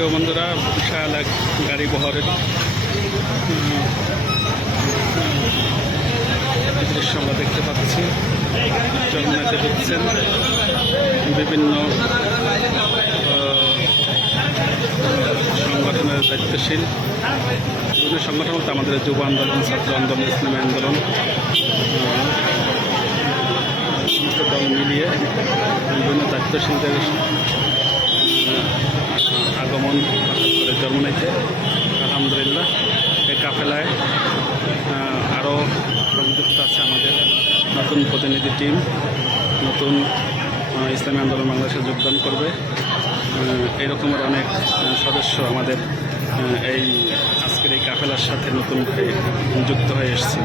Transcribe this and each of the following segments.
প্রিয় বন্ধুরা, বিশাল এক গাড়ি বহরের দৃশ্য আমরা দেখতে পাচ্ছি। যমুনাতে ঢুকছেন বিভিন্ন সংগঠনের দায়িত্বশীল বিভিন্ন সংগঠন বলতে আমাদের যুব আন্দোলন, ছাত্র আন্দোলন, ইসলামী আন্দোলন সমস্ত দল মিলিয়ে বিভিন্ন দায়িত্বশীলদের আগমন করে যমুনাইতে। আলহামদুলিল্লাহ, এই কাফেলায় আরও সংযুক্ত আছে আমাদের নতুন প্রতিনিধি টিম, নতুন ইসলামী আন্দোলন বাংলাদেশে যোগদান করবে। এরকমের অনেক সদস্য আমাদের এই আজকের এই কাফেলার সাথে নতুনভাবে যুক্ত হয়ে এসেছে।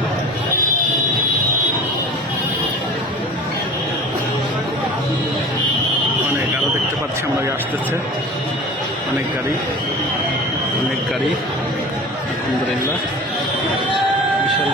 অনেক আরও দেখতে পাচ্ছি আমরা আসতেছে অনেক গাড়ি আলহামদুলিল্লাহ। বিশাল